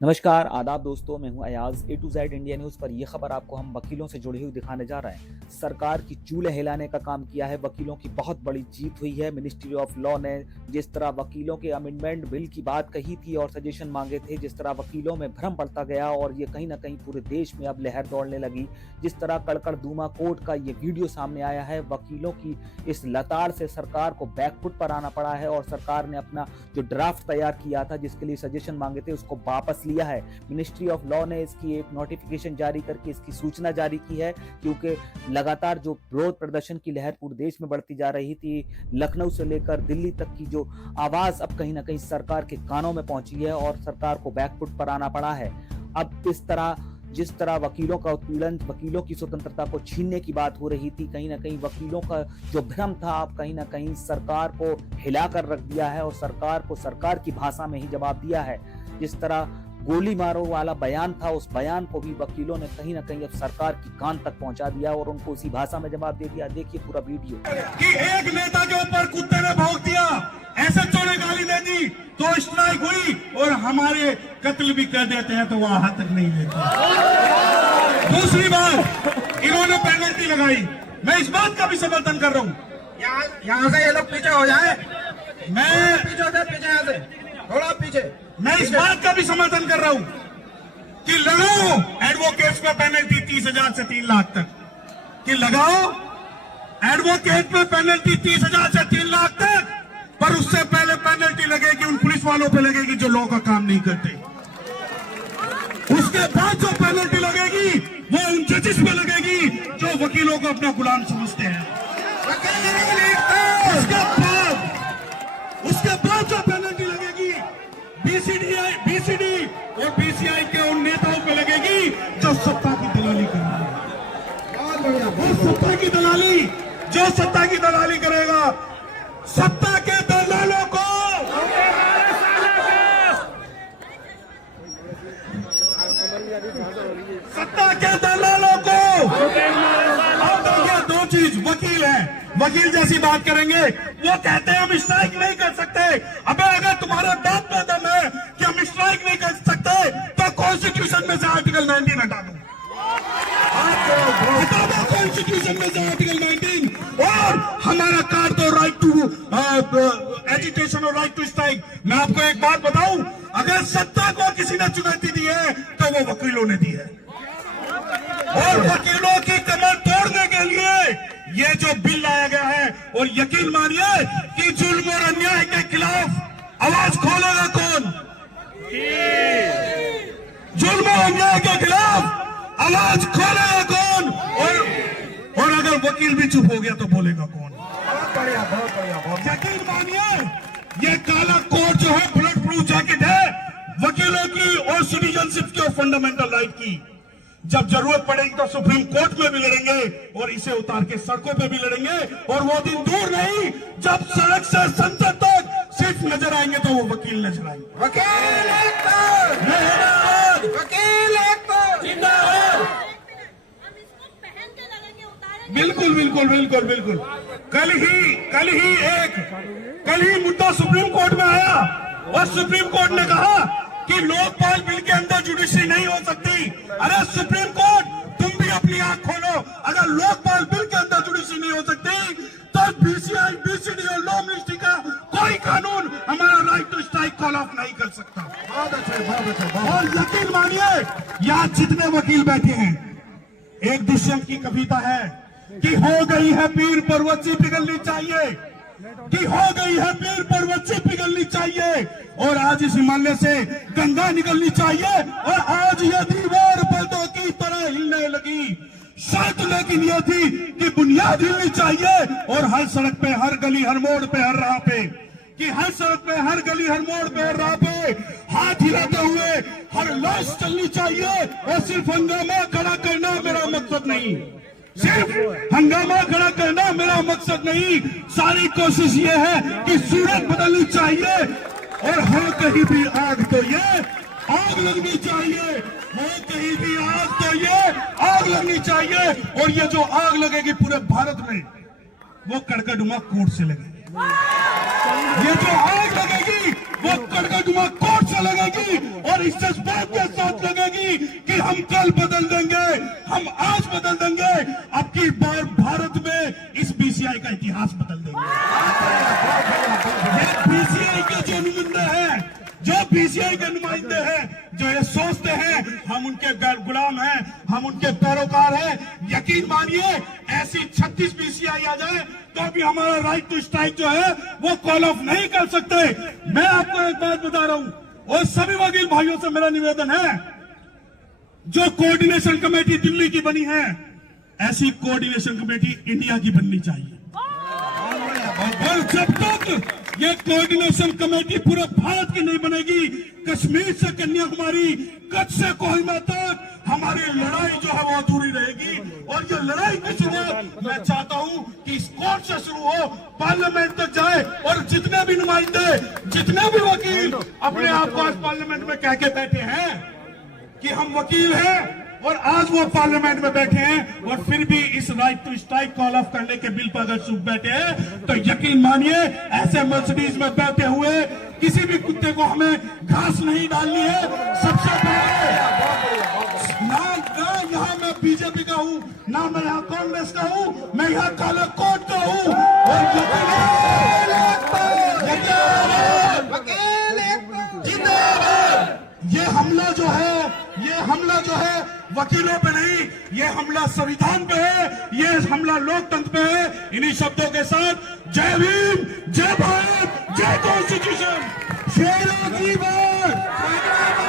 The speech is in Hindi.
नमस्कार, आदाब दोस्तों, मैं हूं अयाज। ए टू जेड इंडिया न्यूज़ पर यह खबर आपको हम वकीलों से जुड़ी हुई दिखाने जा रहे हैं। सरकार की चूल्हे हिलाने का काम किया है, वकीलों की बहुत बड़ी जीत हुई है। मिनिस्ट्री ऑफ लॉ ने जिस तरह वकीलों के अमेंडमेंट बिल की बात कही थी और सजेशन मांगे थे, जिस तरह वकीलों में भ्रम बढ़ता गया और ये कहीं ना कहीं पूरे देश में अब लहर दौड़ने लगी। जिस तरह कड़कड़ दूमा कोर्ट का ये वीडियो सामने आया है, वकीलों की इस लताड़ से सरकार को बैकफुट पर आना पड़ा है और सरकार ने अपना जो ड्राफ्ट तैयार किया था, जिसके लिए सजेशन मांगे थे, उसको वापस लिया है। मिनिस्ट्री ऑफ लॉ ने इसकी एक नोटिफिकेशन जारी करके इसकी सूचना जारी की है, क्योंकि लगातार जो विरोध प्रदर्शन की लहर पूरे देश में बढ़ती जा रही थी, लखनऊ से लेकर दिल्ली तक की जो आवाज अब कहीं ना कहीं सरकार के कानों में पहुंची है और सरकार को बैकफुट पर आना पड़ा है। अब इस तरह जिस तरह वकीलों का उत्पीड़न, वकीलों की स्वतंत्रता को छीनने की बात हो रही थी, कहीं ना कहीं वकीलों का जो भ्रम था, अब कहीं ना कहीं सरकार को हिलाकर रख दिया है और सरकार को सरकार की भाषा में ही जवाब दिया है। जिस तरह गोली मारो वाला बयान था, उस बयान को भी वकीलों ने कहीं ना कहीं अब सरकार की कान तक पहुंचा दिया और उनको उसी भाषा में जवाब दे दिया। देखिए पूरा वीडियो। कि एक नेता के ऊपर कुत्ते ने भौंक दिया, एसएचओ ने गाली दे दी तो स्ट्राइक हुई और हमारे कत्ल भी कर देते हैं तो वहां तक नहीं लेते। दूसरी बात, इन्होंने पेनल्टी लगाई। मैं इस बात का भी समर्थन कर रहा हूँ, यहाँ से ये लोग पीछे हो जाए, मैं पीछे यहाँ से थोड़ा पीछे। मैं इस बात का भी समर्थन कर रहा हूँ कि लगाओ एडवोकेट्स पे पेनल्टी 30,000 से 3 लाख तक, कि लगाओ एडवोकेट पे पेनल्टी 30,000 से 3 लाख तक, पर उससे पहले पेनल्टी लगेगी उन पुलिस वालों पे लगेगी जो लॉ का काम नहीं करते। उसके बाद जो पेनल्टी लगेगी वो उन जजेस पे लगेगी जो वकीलों को अपना गुलाम समझते हैं। उसके बाद जो पेनल्टी लगेगी बीसीडी और बीसीआई के उन नेताओं पे लगेगी जो सत्ता की दलाली करेंगे। और सत्ता की दलाली करेगा, सत्ता के दलालों को अब देखिए, दो चीज वकील है, वकील जैसी बात करेंगे। वो कहते हैं हम स्ट्राइक नहीं कर सकते। अबे अगर तुम्हारे बात पे दम है कि हम स्ट्राइक नहीं कर सकते तो कॉन्स्टिट्यूशन में से आर्टिकल 19 हटा दो। कॉन्स्टिट्यूशन में से आर्टिकल 19 और हमारा कार्ड दो राइट टू एजिटेशन और राइट टू स्ट्राइक। मैं आपको एक बात बताऊं, अगर सत्ता को किसी ने चुनौती दी है तो वो वकीलों ने दी है। और वकीलों की कमर तोड़ने के लिए ये जो बिल लाया गया है, और यकीन मानिए कि जुल्म और अन्याय के खिलाफ आवाज खोलेगा कौन? जुल्म और अन्याय के खिलाफ आवाज खोलेगा कौन? और अगर वकील भी चुप हो गया तो बोलेगा कौन? बहुत बढ़िया। यकीन मानिए ये काला कोट जो है, बुलेट प्रूफ जैकेट है वकीलों की और सिटीजनशिप की और फंडामेंटल राइट की। जब जरूरत पड़ेगी तो सुप्रीम कोर्ट में भी लड़ेंगे और इसे उतार के सड़कों पे भी लड़ेंगे। और वो दिन दूर नहीं जब सड़क से संसद तक सिर्फ नजर आएंगे तो वो वकील नजर आएंगे। वकील जिंदाबाद, वकील जिंदाबाद। बिल्कुल बिल्कुल बिल्कुल बिल्कुल। कल ही मुद्दा सुप्रीम कोर्ट में आया और सुप्रीम कोर्ट ने कहा कि लोकपाल बिल के अंदर जुडिशरी नहीं हो सकती। अरे सुप्रीम कोर्ट, तुम भी अपनी आंख खोलो। अगर लोकपाल बिल के अंदर जुडिशरी नहीं हो सकती तो बीसीआई, बीसीडी और लॉ मिनिस्ट्री का कोई कानून हमारा right to strike call off नहीं कर सकता। बहुत अच्छे। और यकीन मानिए यहाँ जितने वकील बैठे हैं, एक दुष्यंत की कविता है कि हो गई है पीर पर्वत पिघलनी चाहिए, कि हो गई है पीर पर्वत पिघलनी चाहिए, और आज इस हिमालय से गंगा निकलनी चाहिए। और आज यह दीवार पर्दों की तरह हिलने लगी, शायद लेकिन यह थी कि बुनियाद हिलनी चाहिए। और हर सड़क पे, हर गली, हर मोड़ पे, हर राह पे, कि हर सड़क पे, हर गली, हर मोड़ पे, हर राह पे हाथ हिलाते हुए हर लाश चलनी चाहिए। और सिर्फ हंगामा खड़ा करना मेरा मकसद नहीं, सिर्फ हंगामा खड़ा करना मेरा मकसद नहीं, सारी कोशिश ये है कि सूरत बदलनी चाहिए। और हाँ, कहीं भी आग तो ये आग लगनी चाहिए, हाँ कहीं भी आग तो ये आग लगनी चाहिए। और ये जो आग लगेगी पूरे भारत में, वो कड़कड़डुमा कोर्ट से लगेगी। ये जो आग लगेगी वो कड़कड़ुमा कोर्ट से लगेगी और इस जज्बात के साथ लगेगी कि हम कल बदल देंगे, हम आज बदल देंगे, अब की बार भारत में इस बीसीआई का इतिहास बदल देंगे। ये बीसीआई के जो नुमाइंदे हैं, जो बीसीआई के नुमाइंदे हैं, जो ये सोचते हैं हम उनके गुलाम हैं, हम उनके पैरोकार हैं, यकीन मानिए ऐसी 36 बीसीआई आ जाए तो भी हमारा राइट टू स्ट्राइक जो है वो कॉल ऑफ नहीं कर सकते। मैं आपको एक बात बता रहा हूं और सभी वकील भाइयों से मेरा निवेदन है, जो कोऑर्डिनेशन कमेटी दिल्ली की बनी है, ऐसी कोऑर्डिनेशन कमेटी इंडिया की बननी चाहिए। और जब तक ये कोऑर्डिनेशन कमेटी पूरे भारत की नहीं बनेगी, कश्मीर से कन्याकुमारी, कच्छ से कोहिमा तक हमारी लड़ाई जो है वो अधूरी रहेगी। और ये लड़ाई की शुरुआत मैं चाहता हूं कि इस कोर्ट से शुरू हो, पार्लियामेंट तक जाए और जितने भी नुमाइंदे, जितने भी वकील अपने आप को आज पार्लियामेंट में कह के बैठे हैं कि हम वकील हैं, और आज वो पार्लियामेंट में बैठे हैं और फिर भी इस right to strike call off करने के बिल पर अगर चुप बैठे हैं, तो यकीन मानिए ऐसे मर्सिडीज में बैठे हुए किसी भी कुत्ते को हमें घास नहीं डालनी है। सबसे पहले ना यहाँ मैं बीजेपी का हूँ, ना मैं यहाँ कांग्रेस का हूँ, मैं यहाँ काले कोट का हूँ। ये हमला जो है वकीलों पे नहीं, ये हमला संविधान पे है, ये हमला लोकतंत्र पे है। इन्हीं शब्दों के साथ जय भीम, जय भारत, जय कॉन्स्टिट्यूशन, शेरों की बात।